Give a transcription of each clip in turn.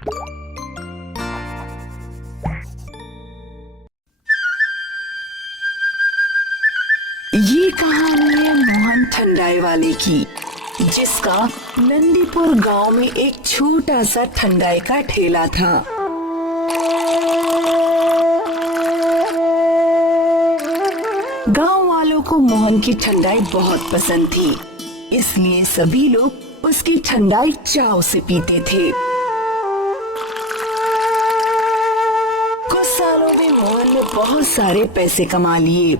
ये कहानी है मोहन ठंडाई वाले की, जिसका नंदीपुर गांव में एक छोटा सा ठंडाई का ठेला था। गांव वालों को मोहन की ठंडाई बहुत पसंद थी, इसलिए सभी लोग उसकी ठंडाई चाव से पीते थे। कुछ सालों में मोहन ने बहुत सारे पैसे कमा लिए।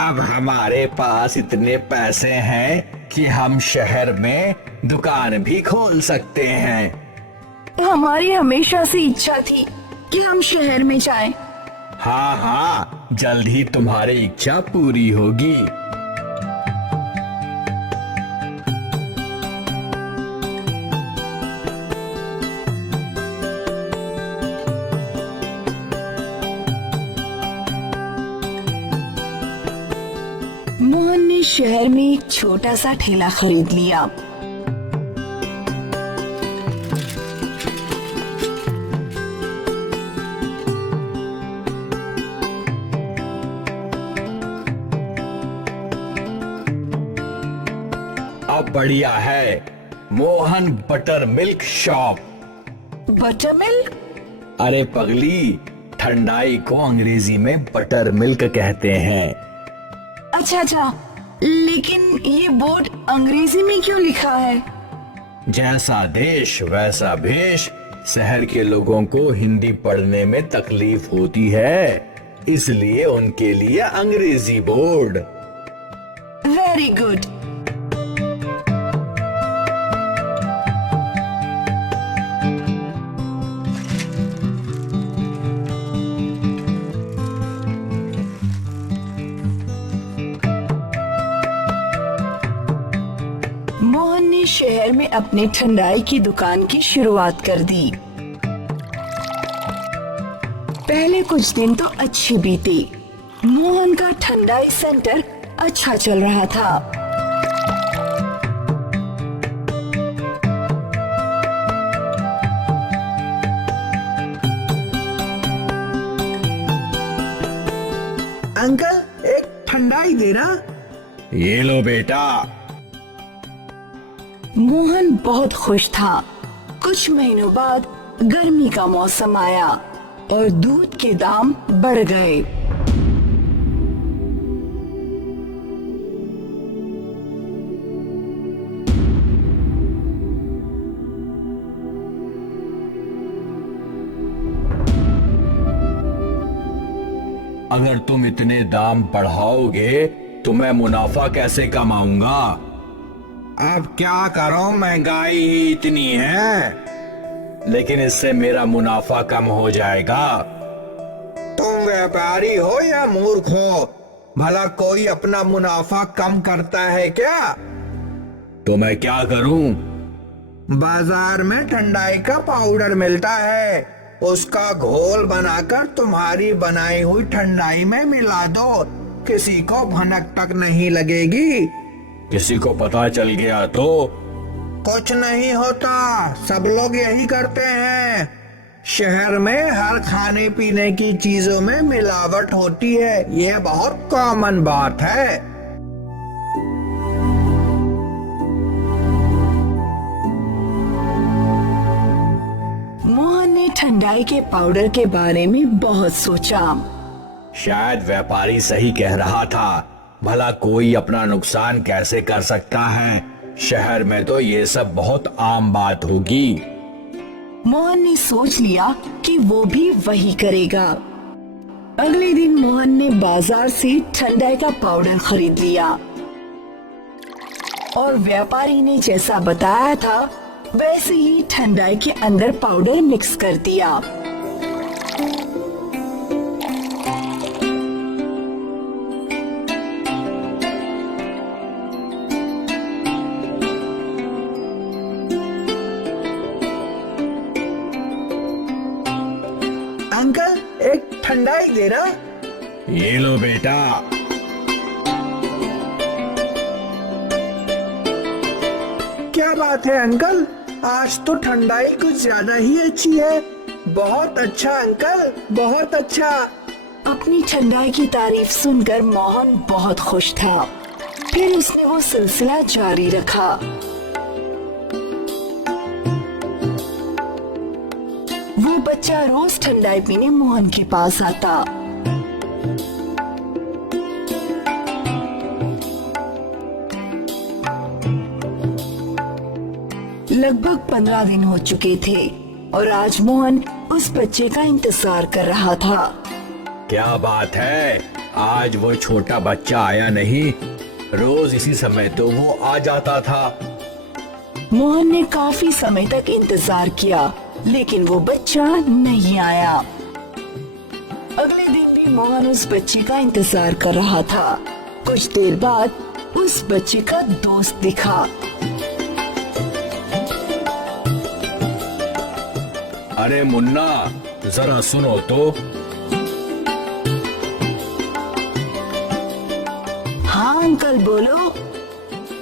अब हमारे पास इतने पैसे हैं कि हम शहर में दुकान भी खोल सकते हैं। हमारी हमेशा से इच्छा थी कि हम शहर में जाएं। हाँ हाँ, जल्द ही तुम्हारी इच्छा पूरी होगी। मोहन ने शहर में एक छोटा सा ठेला खरीद लिया। अब बढ़िया है, Mohan butter milk shop. Butter milk? अरे पगली, ठंडाई को अंग्रेजी में बटर मिल्क कहते हैं। अच्छा, लेकिन ये बोर्ड अंग्रेजी में क्यों लिखा है? जैसा देश वैसा भेष। शहर के लोगों को हिंदी पढ़ने में तकलीफ होती है, इसलिए उनके लिए अंग्रेजी बोर्ड। Very good. मोहन ने शहर में अपने ठंडाई की दुकान की शुरुआत कर दी। पहले कुछ दिन तो अच्छे बीते। मोहन का ठंडाई सेंटर अच्छा चल रहा था। अंकल, एक ठंडाई देना। ये लो बेटा। मोहन बहुत खुश था। कुछ महीनों बाद गर्मी का मौसम आया और दूध के दाम बढ़ गए। अगर तुम इतने दाम बढ़ाओगे तो मैं मुनाफा कैसे कमाऊंगा? अब क्या करो, महंगाई ही इतनी है। लेकिन इससे मेरा मुनाफा कम हो जाएगा। तुम व्यापारी हो या मूर्ख हो? भला कोई अपना मुनाफा कम करता है क्या? तो मैं क्या करूं? बाजार में ठंडाई का पाउडर मिलता है, उसका घोल बनाकर तुम्हारी बनाई हुई ठंडाई में मिला दो। किसी को भनक तक नहीं लगेगी। किसी को पता चल गया तो? कुछ नहीं होता, सब लोग यही करते हैं। शहर में हर खाने पीने की चीजों में मिलावट होती है, यह बहुत कॉमन बात है। मोहन ने ठंडाई के पाउडर के बारे में बहुत सोचा। शायद व्यापारी सही कह रहा था। भला कोई अपना नुकसान कैसे कर सकता है? शहर में तो ये सब बहुत आम बात होगी। मोहन ने सोच लिया कि वो भी वही करेगा। अगले दिन मोहन ने बाजार से ठंडाई का पाउडर खरीद लिया और व्यापारी ने जैसा बताया था वैसे ही ठंडाई के अंदर पाउडर मिक्स कर दिया। अंकल, एक ठंडाई देना। ये लो बेटा। क्या बात है अंकल, आज तो ठंडाई कुछ ज्यादा ही अच्छी है। बहुत अच्छा अंकल, बहुत अच्छा। अपनी ठंडाई की तारीफ सुनकर मोहन बहुत खुश था। फिर उसने वो सिलसिला जारी रखा। वो बच्चा रोज ठंडाई पीने मोहन के पास आता। लगभग 15 दिन हो चुके थे और आज मोहन उस बच्चे का इंतजार कर रहा था। क्या बात है, आज वो छोटा बच्चा आया नहीं? रोज इसी समय तो वो आ जाता था। मोहन ने काफी समय तक इंतजार किया, लेकिन वो बच्चा नहीं आया। अगले दिन भी मोहन उस बच्चे का इंतजार कर रहा था। कुछ देर बाद उस बच्चे का दोस्त दिखा। अरे मुन्ना, जरा सुनो तो। हाँ अंकल, बोलो।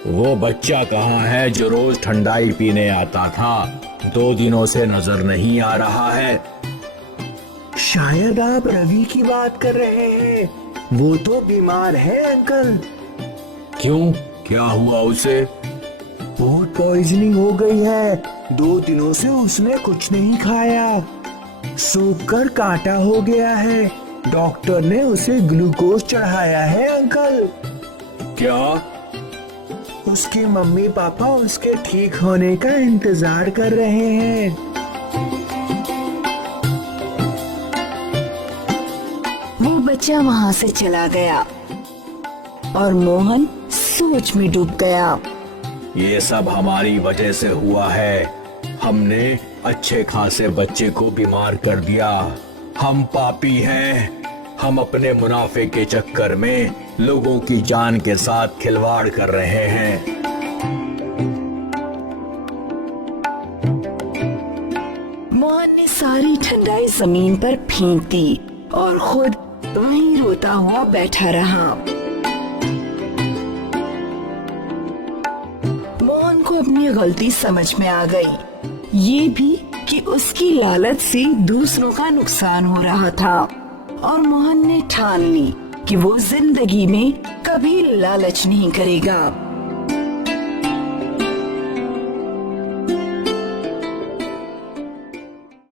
वो बच्चा कहाँ है जो रोज ठंडाई पीने आता था? 2 दिनों से नजर नहीं आ रहा है। शायद आप रवि की बात कर रहे हैं। वो तो बीमार है अंकल। क्यों, क्या हुआ उसे? फूड पॉइजनिंग हो गई है। 2 दिनों से उसने कुछ नहीं खाया, सूख कर कांटा हो गया है। डॉक्टर ने उसे ग्लूकोज चढ़ाया है अंकल। क्या? उसके मम्मी पापा उसके ठीक होने का इंतजार कर रहे हैं। वो बच्चा वहाँ से चला गया और मोहन सोच में डूब गया। ये सब हमारी वजह से हुआ है। हमने अच्छे खासे बच्चे को बीमार कर दिया। हम पापी हैं। हम अपने मुनाफे के चक्कर में लोगों की जान के साथ खिलवाड़ कर रहे हैं। मोहन ने सारी ठंडाई जमीन पर फेंक दी और खुद वहीं रोता हुआ बैठा रहा। मोहन को अपनी गलती समझ में आ गई, ये भी कि उसकी लालच से दूसरों का नुकसान हो रहा था। और मोहन ने ठान ली कि वो जिंदगी में कभी लालच नहीं करेगा।